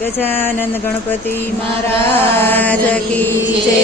ગજાનંદ ગણપતિ મહારાજ કી જય।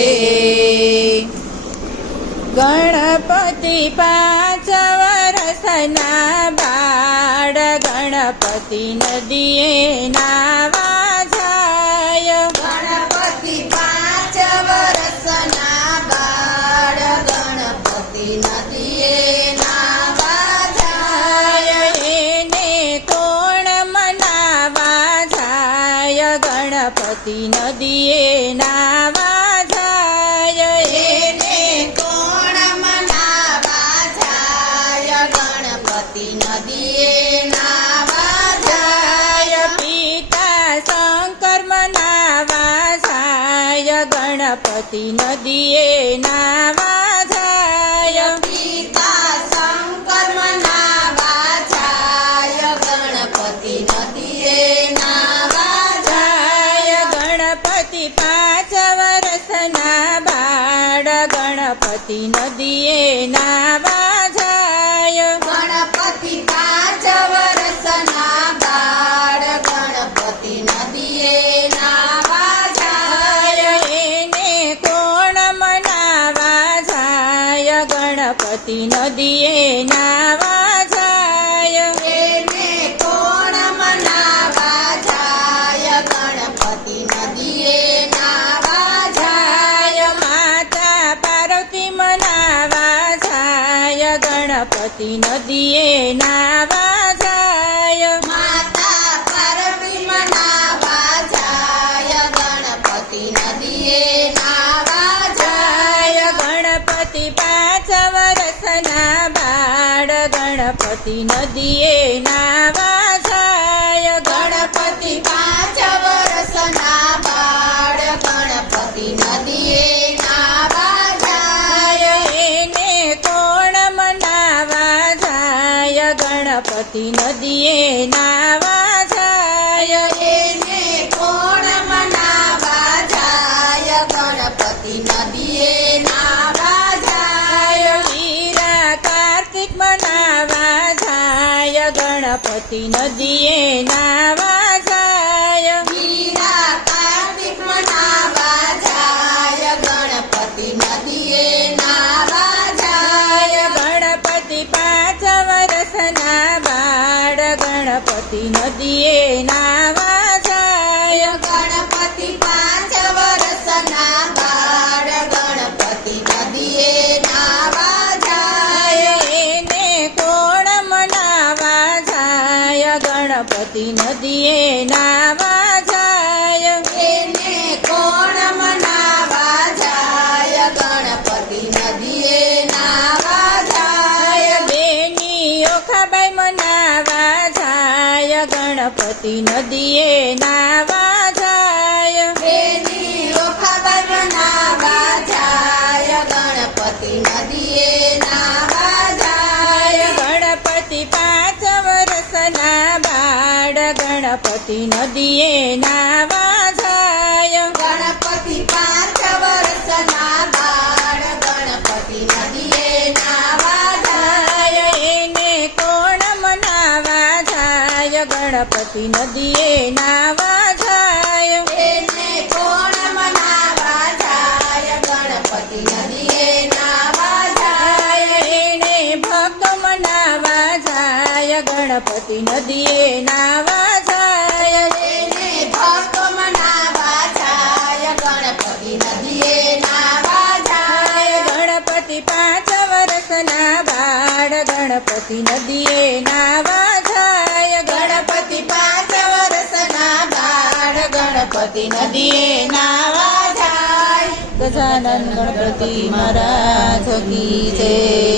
ગણપતિ 5 વર્ષના બાળ ગણપતિ નદીએ નાવા જાય। ગણપતિ 5 વર્ષના બાળ ગણપતિ નદીએ નાવા જાય। એને કોણ મનાવા જાય? ગણપતિ નદીએ નાવા જાય। એને કોણ મનાવા જાય? ગણપતિ નદીએ નાવા જાય। પિતા શંકર મનાવા જાય। ગણપતિ નદીએ નાવા જાય। પિતા શંકર મનાવા જાય। ગણપતિ નદીએ નાવા જાય। ગણપતિ 5 વર્ષના બાળ ગણપતિ નદીએ નાવા જાય। ગણપતિ 5 વર્ષના બાળ ગણપતિ નદીએ નાવા જાય। એને કોણ મનાવા જાય? ગણપતિ નદીએ નાવા જાય। એને કોણ મનાવા જાય? ગણપતિ નદીએ નાવા જાય। માતા પાર્વતી મનાવા જાય। ગણપતિ નદીએ નાવા જાય। માતા પાર્વતી મનાવા જાય। ગણપતિ નદીએ નાવા જાય। ગણપતિ 5 વર્ષના બાળ ગણપતિ નદીએ નાવા જાય। ગણપતિ 5 વર્ષના બાળ ગણપતિ નદીએ નાવા જાય। એને કોણ મનાવા જાય? ગણપતિ નદીએ નાવા જાય। એને કોણ મનાવા જાય? ગણપતિ નદીએ નાવા જાય। વીરા કાર્તિક મનાવા જાય। ગણપતિ નદીએ નાવા જાય। વીરા કાર્તિક મનાવા જાય। ગણપતિ નદીએ નાવા જાય। ગણપતિ 5 વર્ષના બાળ ગણપતિ નદીએ નાવા જાય। ગણપતિ 5 વર્ષના બાળ ગણપતિ નદીએ નાવા જાય। એને કોણ મનાવા જાય? ગણપતિ નદીએ નાવા જાય। એને કોણ મનાવા જાય? ગણપતિ નદીએ નાવા જાય। બેની ઓખાબાઈ મનાવા જાય। ગણપતિ નદીએ નાવા જાય। બેની ઓખાબાઈ મનાવા જાય। ગણપતિ નદીએ નાવા જાય। ગણપતિ 5 વર્ષના બાળ ગણપતિ નદીએ નાવા જાય। ગણપતિ 5 વર્ષના બાળ ગણપતિ નદીએ નાવા જાય। એને કોણ મનાવા જાય? ગણપતિ નદીએ નાવા જાય। એને કોણ મનાવા જાય? ગણપતિ નદીએ નાવા જાય। એને ભક્ત મનાવા જાય। ગણપતિ નદીએ નાવા જાય। એને ભક્ત મનાવા જાય। ગણપતિ નદીએ નાવા જાય। ગણપતિ 5 વર્ષના બાળ ગણપતિ નદીએ નાવા જાય। ગણપતિ 5 વર્ષના બાળ ગણપતિ નદીએ નાવા જાય। ગજાનંદ ગણપતિ મહારાજ કી જય।